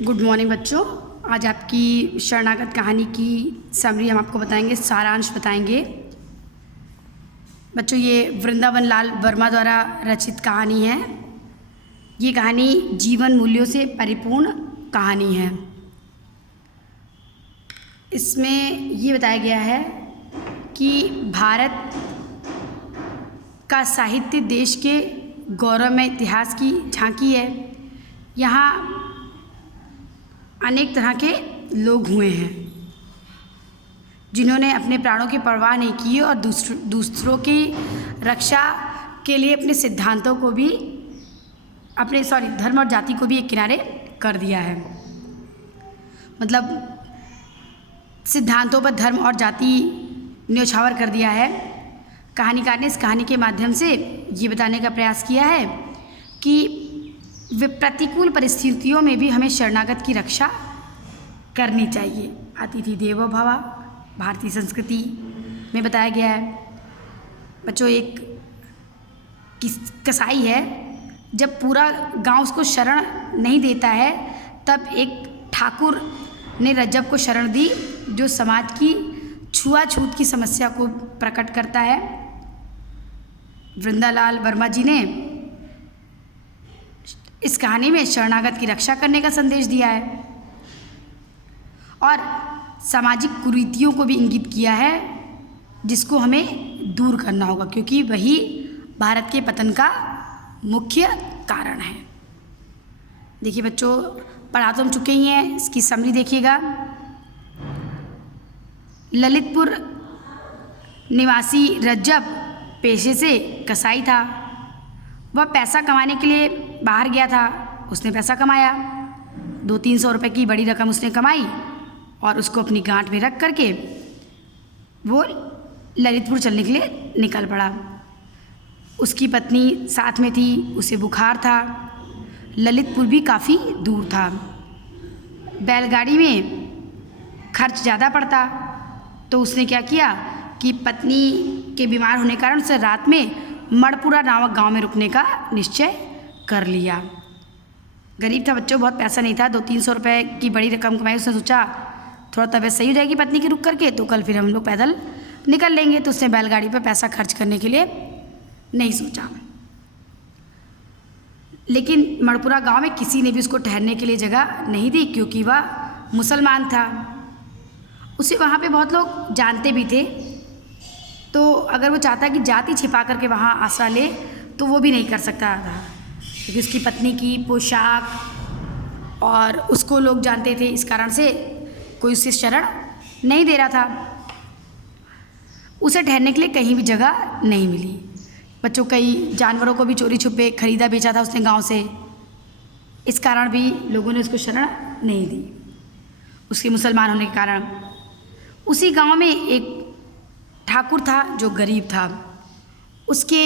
Good morning बच्चों। आज आपकी शरणागत कहानी की समरी हम आपको बताएंगे, सारांश बताएंगे। बच्चों, ये वृंदावन लाल वर्मा द्वारा रचित कहानी है। ये कहानी जीवन मूल्यों से परिपूर्ण कहानी है। इसमें ये बताया गया है कि भारत का साहित्य देश के गौरवमय इतिहास की झांकी है। यहाँ अनेक तरह के लोग हुए हैं जिन्होंने अपने प्राणों की परवाह नहीं की और दूसरों की रक्षा के लिए अपने सिद्धांतों को भी धर्म और जाति को भी एक किनारे कर दिया है। मतलब सिद्धांतों पर धर्म और जाति न्यौछावर कर दिया है। कहानीकार ने इस कहानी के माध्यम से ये बताने का प्रयास किया है कि प्रतिकूल परिस्थितियों में भी हमें शरणागत की रक्षा करनी चाहिए। अतिथि देवो भव भारतीय संस्कृति में बताया गया है। बच्चों, एक कसाई है, जब पूरा गांव उसको शरण नहीं देता है तब एक ठाकुर ने रज्जब को शरण दी, जो समाज की छुआछूत की समस्या को प्रकट करता है। वृंदालाल वर्मा जी ने इस कहानी में शरणागत की रक्षा करने का संदेश दिया है और सामाजिक कुरीतियों को भी इंगित किया है, जिसको हमें दूर करना होगा, क्योंकि वही भारत के पतन का मुख्य कारण है। देखिए बच्चों, पढ़ा तो हम चुके ही हैं, इसकी समरी देखिएगा। ललितपुर निवासी रज्जब पेशे से कसाई था। वह पैसा कमाने के लिए बाहर गया था। उसने पैसा कमाया, 200-300 रुपये की बड़ी रकम उसने कमाई और उसको अपनी गांठ में रख करके वो ललितपुर चलने के लिए निकल पड़ा। उसकी पत्नी साथ में थी, उसे बुखार था। ललितपुर भी काफ़ी दूर था। बैलगाड़ी में खर्च ज़्यादा पड़ता, तो उसने क्या किया कि पत्नी के बीमार होने के कारण उसे रात में मणपुरा नामक गांव में रुकने का निश्चय कर लिया। गरीब था बच्चों, बहुत पैसा नहीं था। 200-300 रुपये की बड़ी रकम कमाई। उसने सोचा थोड़ा तबीयत सही हो जाएगी पत्नी की रुक करके, तो कल फिर हम लोग पैदल निकल लेंगे। तो उसने बैलगाड़ी पर पैसा खर्च करने के लिए नहीं सोचा। लेकिन मणपुरा गांव में किसी ने भी उसको ठहरने के लिए जगह नहीं दी, क्योंकि वह मुसलमान था। उसे वहाँ पे बहुत लोग जानते भी थे, तो अगर वो चाहता कि जाति छिपा करके वहाँ आसरा ले तो वो भी नहीं कर सकता था, क्योंकि उसकी पत्नी की पोशाक और उसको लोग जानते थे। इस कारण से कोई उसे शरण नहीं दे रहा था। उसे ठहरने के लिए कहीं भी जगह नहीं मिली। बच्चों, कई जानवरों को भी चोरी छुपे खरीदा बेचा था उसने गांव से। इस कारण भी लोगों ने उसको शरण नहीं दी, उसके मुसलमान होने के कारण। उसी गांव में एक ठाकुर था जो गरीब था। उसके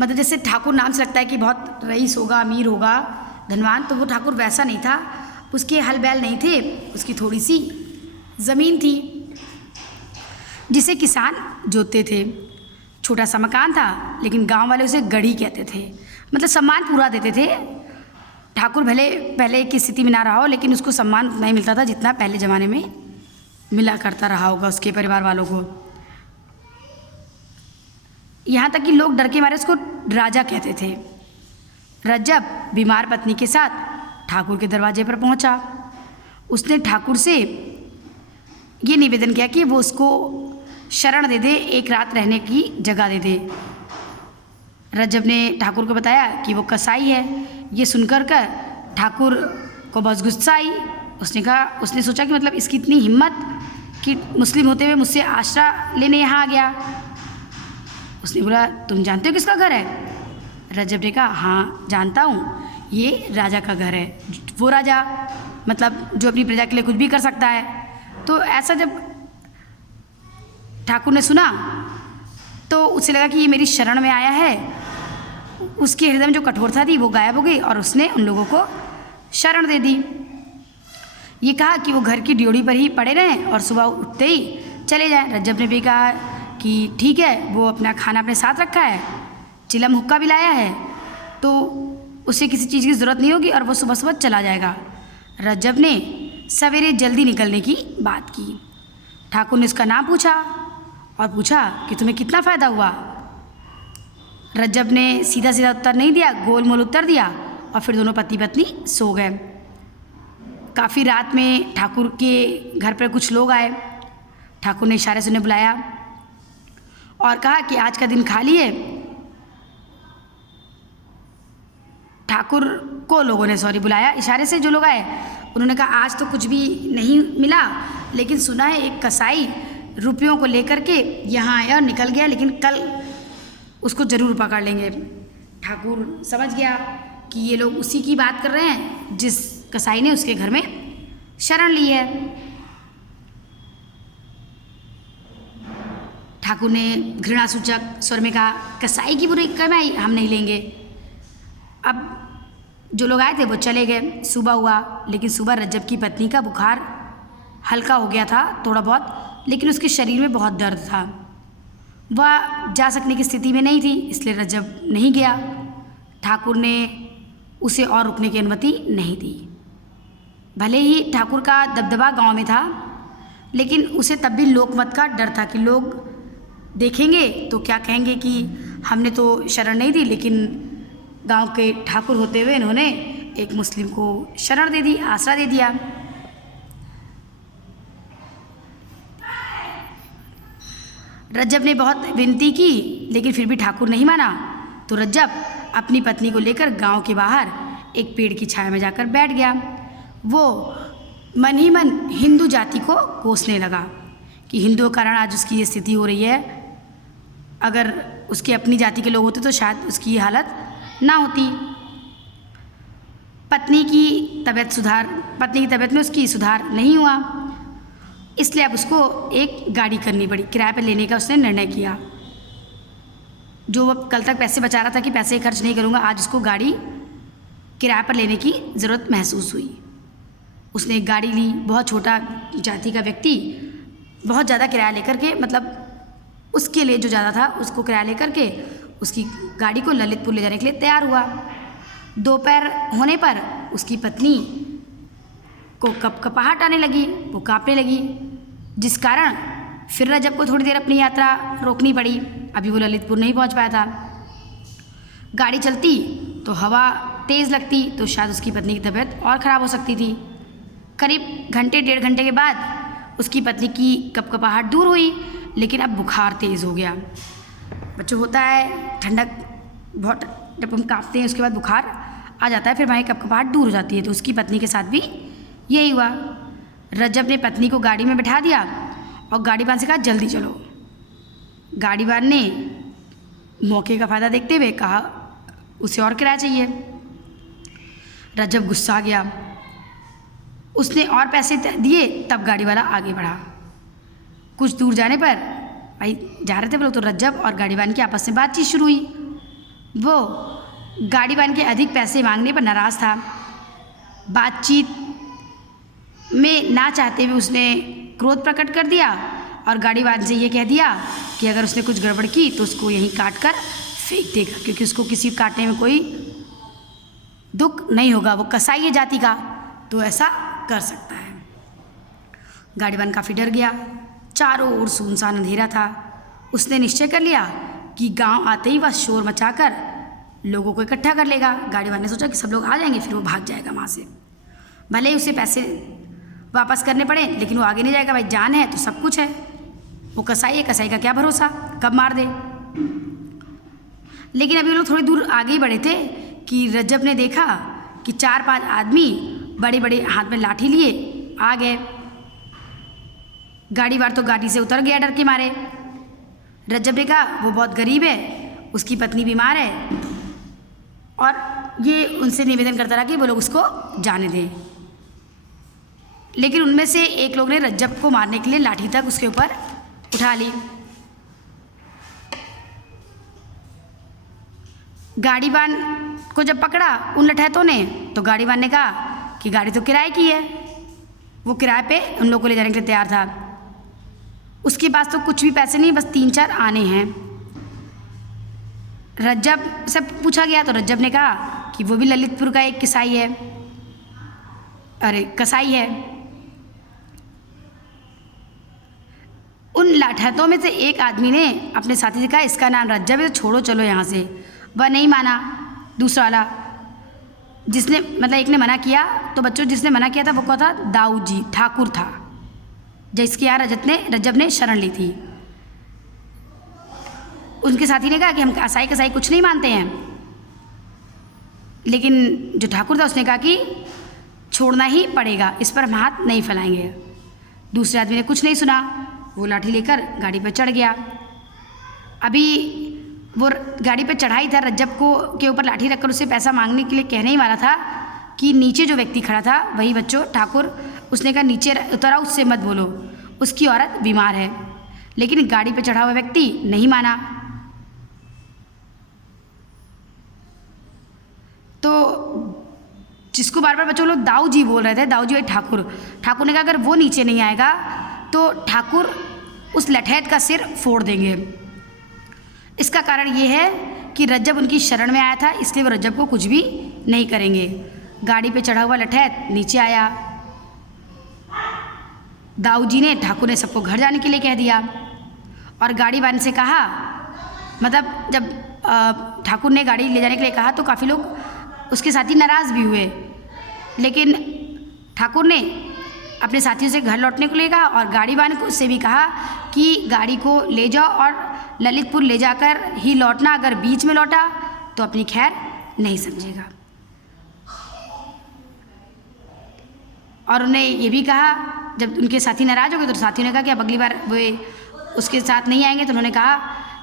मतलब जैसे ठाकुर नाम से लगता है कि बहुत रईस होगा, अमीर होगा, धनवान, तो वो ठाकुर वैसा नहीं था। उसके हल बैल नहीं थे, उसकी थोड़ी सी ज़मीन थी जिसे किसान जोतते थे। छोटा सा मकान था, लेकिन गांव वाले उसे गढ़ी कहते थे। मतलब सम्मान पूरा देते थे। ठाकुर भले पहले की स्थिति में ना रहा हो, लेकिन उसको सम्मान उतना ही मिलता था जितना पहले ज़माने में मिला करता रहा होगा उसके परिवार वालों को। यहाँ तक कि लोग डर के मारे उसको राजा कहते थे। रज्जब बीमार पत्नी के साथ ठाकुर के दरवाजे पर पहुँचा। उसने ठाकुर से ये निवेदन किया कि वो उसको शरण दे दे, एक रात रहने की जगह दे दे। रज्जब ने ठाकुर को बताया कि वो कसाई है। ये सुनकर ठाकुर को बहुत गुस्सा आई। उसने सोचा कि मतलब इसकी इतनी हिम्मत कि मुस्लिम होते हुए मुझसे आश्रय लेने यहाँ आ गया। उसने बोला, तुम जानते हो किसका घर है? रज्जब ने कहा, हाँ जानता हूँ, ये राजा का घर है। वो राजा मतलब जो अपनी प्रजा के लिए कुछ भी कर सकता है। तो ऐसा जब ठाकुर ने सुना तो उसे लगा कि ये मेरी शरण में आया है। उसके हृदय में जो कठोरता थी वो गायब हो गई और उसने उन लोगों को शरण दे दी। ये कहा कि वो घर की ड्योढ़ी पर ही पड़े रहें और सुबह उठते ही चले जाएं। रज्जब ने भी कहा कि ठीक है, वो अपना खाना अपने साथ रखा है, चिलम हुक्का भी लाया है, तो उसे किसी चीज़ की ज़रूरत नहीं होगी और वो सुबह सुबह चला जाएगा। रज्जब ने सवेरे जल्दी निकलने की बात की। ठाकुर ने उसका नाम पूछा और पूछा कि तुम्हें कितना फ़ायदा हुआ। रज्जब ने सीधा सीधा उत्तर नहीं दिया, गोल मोल उत्तर दिया और फिर दोनों पति पत्नी सो गए। काफ़ी रात में ठाकुर के घर पर कुछ लोग आए। ठाकुर ने इशारे से उन्हें बुलाया और कहा कि आज का दिन खाली है। ठाकुर को लोगों ने बुलाया इशारे से, जो लोग आए उन्होंने कहा आज तो कुछ भी नहीं मिला, लेकिन सुना है एक कसाई रुपयों को लेकर के यहाँ आया और निकल गया, लेकिन कल उसको ज़रूर पकड़ लेंगे। ठाकुर समझ गया कि ये लोग उसी की बात कर रहे हैं जिस कसाई ने उसके घर में शरण ली है। ठाकुर ने घृणासूचक स्वर में कहा, कसाई की बुरी कमाई हम नहीं लेंगे। अब जो लोग आए थे वो चले गए। सुबह हुआ, लेकिन सुबह रज्जब की पत्नी का बुखार हल्का हो गया था थोड़ा बहुत, लेकिन उसके शरीर में बहुत दर्द था। वह जा सकने की स्थिति में नहीं थी, इसलिए रज्जब नहीं गया। ठाकुर ने उसे और रुकने की अनुमति नहीं दी। भले ही ठाकुर का दबदबा गांव में था, लेकिन उसे तब भी लोकमत का डर था कि लोग देखेंगे तो क्या कहेंगे कि हमने तो शरण नहीं दी, लेकिन गांव के ठाकुर होते हुए इन्होंने एक मुस्लिम को शरण दे दी, आसरा दे दिया। रज्जब ने बहुत विनती की, लेकिन फिर भी ठाकुर नहीं माना। तो रज्जब अपनी पत्नी को लेकर गांव के बाहर एक पेड़ की छाया में जाकर बैठ गया। वो मन ही मन हिंदू जाति को कोसने लगा कि हिंदुओं के कारण आज उसकी ये स्थिति हो रही है। अगर उसकी अपनी जाति के लोग होते तो शायद उसकी ये हालत ना होती। पत्नी की तबीयत में उसकी सुधार नहीं हुआ, इसलिए अब उसको एक गाड़ी करनी पड़ी। किराए पर लेने का उसने निर्णय किया। जो वो कल तक पैसे बचा रहा था कि पैसे खर्च नहीं करूँगा, आज उसको गाड़ी किराए पर लेने की ज़रूरत महसूस हुई। उसने एक गाड़ी ली। बहुत छोटा जाति का व्यक्ति बहुत ज़्यादा किराया लेकर के, मतलब उसके लिए जो ज़्यादा था उसको किराया लेकर के उसकी गाड़ी को ललितपुर ले जाने के लिए तैयार हुआ। दोपहर होने पर उसकी पत्नी को कपकपाहट आने लगी, वो कांपने लगी, जिस कारण फिर रज्जब को थोड़ी देर अपनी यात्रा रोकनी पड़ी। अभी वो ललितपुर नहीं पहुंच पाया था। गाड़ी चलती तो हवा तेज़ लगती तो शायद उसकी पत्नी की तबीयत और ख़राब हो सकती थी। करीब घंटे डेढ़ घंटे के बाद उसकी पत्नी की कपकपाहट दूर हुई, लेकिन अब बुखार तेज़ हो गया। बच्चों होता है ठंडक, बहुत जब हम कांपते हैं उसके बाद बुखार आ जाता है, फिर हमारी कपकपाहट दूर हो जाती है। तो उसकी पत्नी के साथ भी यही हुआ। रज्जब ने पत्नी को गाड़ी में बैठा दिया और गाड़ीवान से कहा जल्दी चलो। गाड़ीवान ने मौके का फ़ायदा देखते हुए कहा उसे और किराया चाहिए। रज्जब गुस्सा आ गया, उसने और पैसे दिए, तब गाड़ी वाला आगे बढ़ा। कुछ दूर जाने पर भाई जा रहे थे वो लोग, तो रज्जब और गाड़ीवान की आपस में बातचीत शुरू हुई। वो गाड़ीवान के अधिक पैसे मांगने पर नाराज़ था। बातचीत में ना चाहते हुए उसने क्रोध प्रकट कर दिया और गाड़ीवान से ये कह दिया कि अगर उसने कुछ गड़बड़ की तो उसको यहीं काट कर फेंक देगा, क्योंकि उसको किसी काटने में कोई दुख नहीं होगा। वो कसाई है जाति का, तो ऐसा कर सकता है। गाड़ीवान काफ़ी डर गया। चारों ओर सुनसान अंधेरा था। उसने निश्चय कर लिया कि गांव आते ही वह शोर मचाकर लोगों को इकट्ठा कर लेगा। गाड़ीवान ने सोचा कि सब लोग आ जाएंगे, फिर वो भाग जाएगा वहाँ से। भले ही उसे पैसे वापस करने पड़े, लेकिन वो आगे नहीं जाएगा। भाई जान है तो सब कुछ है। वो कसाई है, कसाई का क्या भरोसा कब मार दे। लेकिन अभी वो लोग थोड़ी दूर आगे ही बढ़े थे कि रज्जब ने देखा कि 4-5 आदमी बड़े बड़े हाथ में लाठी लिए आ गए। गाड़ीवार तो गाड़ी से उतर गया डर के मारे। रज्जब ने कहा वो बहुत गरीब है, उसकी पत्नी बीमार है, और ये उनसे निवेदन करता रहा कि वो लोग उसको जाने दें। लेकिन उनमें से एक लोग ने रज्जब को मारने के लिए लाठी तक उसके ऊपर उठा ली। गाड़ीवान को जब पकड़ा उन लठैतों ने, तो गाड़ीवान ने कहा कि गाड़ी तो किराए की है। वो किराए पे उन लोगों को ले जाने के लिए तैयार था। उसके पास तो कुछ भी पैसे नहीं, बस 3-4 आने हैं। रज्जब से पूछा गया तो रज्जब ने कहा कि वो भी ललितपुर का एक किसाई है। अरे कसाई है। उन लाठैतों में से एक आदमी ने अपने साथी से कहा, इसका नाम रज्जब है, तो छोड़ो चलो यहाँ से। वह नहीं माना। दूसरा वाला जिसने मतलब एक ने मना किया, तो बच्चों जिसने मना किया था वो कौन था? दाऊद जी, ठाकुर था, जिसके यहाँ रज्जब ने शरण ली थी। उनके साथी ने कहा कि हम कसाई कुछ नहीं मानते हैं, लेकिन जो ठाकुर था उसने कहा कि छोड़ना ही पड़ेगा, इस पर हम हाथ नहीं फैलाएंगे। दूसरे आदमी ने कुछ नहीं सुना, वो लाठी लेकर गाड़ी पर चढ़ गया। अभी वो गाड़ी पर चढ़ा ही था, रज्जब के ऊपर लाठी रखकर उसे पैसा मांगने के लिए कहने ही वाला था कि नीचे जो व्यक्ति खड़ा था वही बच्चों ठाकुर, उसने कहा नीचे उतर आओ, उससे मत बोलो, उसकी औरत बीमार है। लेकिन गाड़ी पर चढ़ा हुआ व्यक्ति नहीं माना। तो जिसको बार बार बच्चों लोग दाऊ जी बोल रहे थे, दाऊ जी ठाकुर ने कहा अगर वो नीचे नहीं आएगा तो ठाकुर उस लठैत का सिर फोड़ देंगे। इसका कारण ये है कि रज्जब उनकी शरण में आया था, इसलिए वो रज्जब को कुछ भी नहीं करेंगे। गाड़ी पे चढ़ा हुआ लठैत नीचे आया। दाऊ जी ने ठाकुर ने सबको घर जाने के लिए कह दिया और गाड़ी वाले से कहा, मतलब जब ठाकुर ने गाड़ी ले जाने के लिए कहा तो काफ़ी लोग उसके साथी नाराज़ भी हुए, लेकिन ठाकुर ने अपने साथियों से घर लौटने को लिए कहा और गाड़ी वाले को से भी कहा कि गाड़ी को ले जाओ और ललितपुर ले जाकर ही लौटना, अगर बीच में लौटा तो अपनी खैर नहीं समझेगा। और उन्हें ये भी कहा, जब उनके साथी नाराज़ हो गए तो साथियों ने कहा कि अब अगली बार वो उसके साथ नहीं आएंगे। तो उन्होंने कहा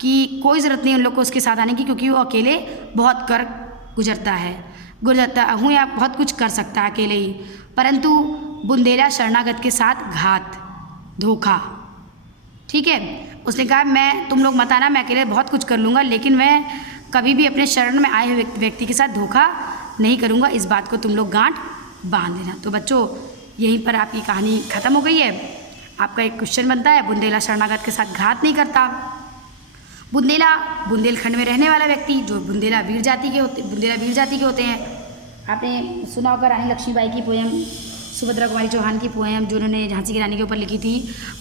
कि कोई ज़रूरत नहीं उन लोग को उसके साथ आने की, क्योंकि वो अकेले बहुत कर गुजरता हूँ या बहुत कुछ कर सकता है अकेले ही, परंतु बुंदेला शरणागत के साथ घात धोखा, ठीक है। उसने कहा मैं तुम लोग मत आना, मैं अकेले बहुत कुछ कर लूँगा, लेकिन मैं कभी भी अपने शरण में आए हुए व्यक्ति के साथ धोखा नहीं करूँगा, इस बात को तुम लोग गांठ बांध देना। तो बच्चों यहीं पर आपकी कहानी ख़त्म हो गई है। आपका एक क्वेश्चन बनता है, बुंदेला शरणागत के साथ घात नहीं करता। बुंदेला बुंदेलखंड में रहने वाला व्यक्ति जो बुंदेला वीर जाति के होते हैं। आपने सुना होगा रानी लक्ष्मीबाई की पोएम, सुभद्रा कुमारी चौहान की पोएम जो उन्होंने झांसी की रानी के ऊपर लिखी थी,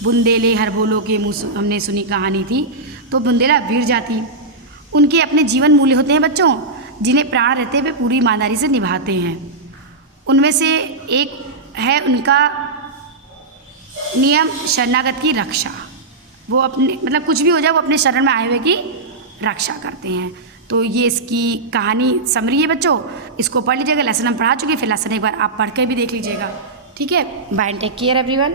बुंदेले हर बोलो के मुँह हमने सुनी कहानी थी। तो बुंदेला वीर जाति, उनके अपने जीवन मूल्य होते हैं बच्चों, जिन्हें प्राण रहते हुए पूरी ईमानदारी से निभाते हैं। उनमें से एक है उनका नियम शरणागत की रक्षा। वो अपने मतलब कुछ भी हो जाए वो अपने शरण में आए हुए की रक्षा करते हैं। तो ये इसकी कहानी समरी है बच्चों, इसको पढ़ लीजिएगा। लेसन हम पढ़ा चुके, फिर लेसन एक बार आप पढ़ कर भी देख लीजिएगा, ठीक है। Bye and take care everyone.